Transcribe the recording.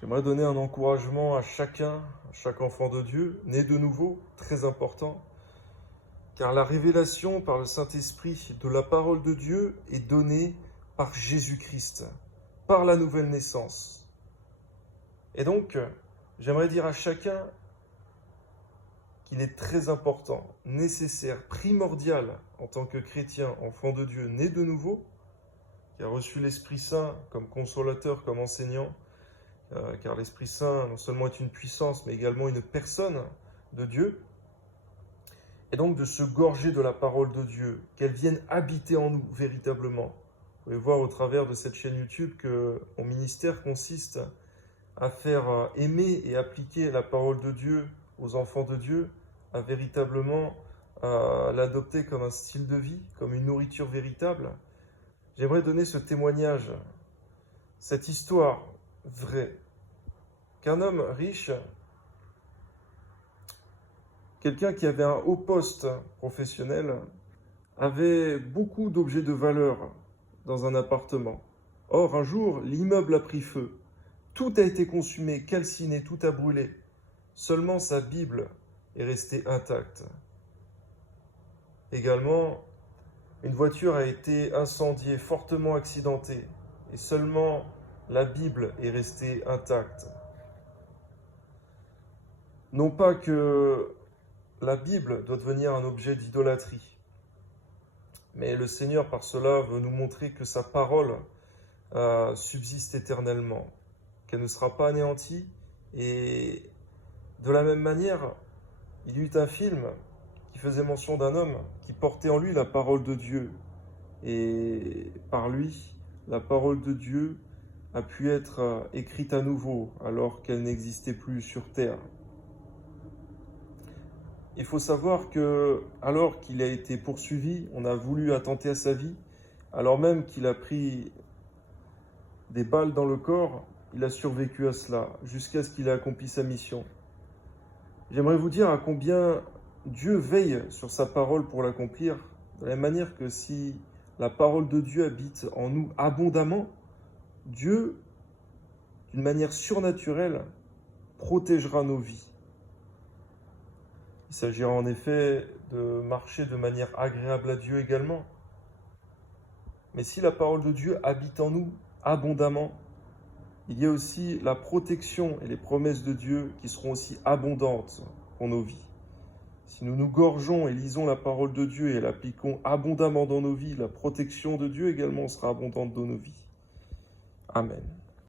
J'aimerais donner un encouragement à chacun, à chaque enfant de Dieu, né de nouveau, très important, car la révélation par le Saint-Esprit de la parole de Dieu est donnée par Jésus-Christ, par la nouvelle naissance. Et donc, j'aimerais dire à chacun qu'il est très important, nécessaire, primordial, en tant que chrétien, enfant de Dieu, né de nouveau, qui a reçu l'Esprit Saint comme consolateur, comme enseignant, car l'Esprit Saint non seulement est une puissance, mais également une personne de Dieu, et donc de se gorger de la parole de Dieu, qu'elle vienne habiter en nous véritablement. Vous pouvez voir au travers de cette chaîne YouTube que mon ministère consiste à faire aimer et appliquer la parole de Dieu aux enfants de Dieu, à véritablement l'adopter comme un style de vie, comme une nourriture véritable. J'aimerais donner ce témoignage, cette histoire vraie, qu'un homme riche, quelqu'un qui avait un haut poste professionnel, avait beaucoup d'objets de valeur dans un appartement. Or, un jour, l'immeuble a pris feu. Tout a été consumé, calciné, tout a brûlé. Seulement sa Bible est restée intacte. Également, une voiture a été incendiée, fortement accidentée, et seulement la Bible est restée intacte. Non pas que la Bible doit devenir un objet d'idolâtrie, mais le Seigneur par cela veut nous montrer que sa parole subsiste éternellement, qu'elle ne sera pas anéantie. Et de la même manière, il y eut un film qui faisait mention d'un homme qui portait en lui la parole de Dieu. Et par lui, la parole de Dieu a pu être écrite à nouveau alors qu'elle n'existait plus sur terre. Il faut savoir que, alors qu'il a été poursuivi, on a voulu attenter à sa vie, alors même qu'il a pris des balles dans le corps, il a survécu à cela, jusqu'à ce qu'il ait accompli sa mission. J'aimerais vous dire à combien Dieu veille sur sa parole pour l'accomplir, de la même manière que si la parole de Dieu habite en nous abondamment, Dieu, d'une manière surnaturelle, protégera nos vies. Il s'agira en effet de marcher de manière agréable à Dieu également. Mais si la parole de Dieu habite en nous abondamment, il y a aussi la protection et les promesses de Dieu qui seront aussi abondantes pour nos vies. Si nous nous gorgeons et lisons la parole de Dieu et l'appliquons abondamment dans nos vies, la protection de Dieu également sera abondante dans nos vies. Amen.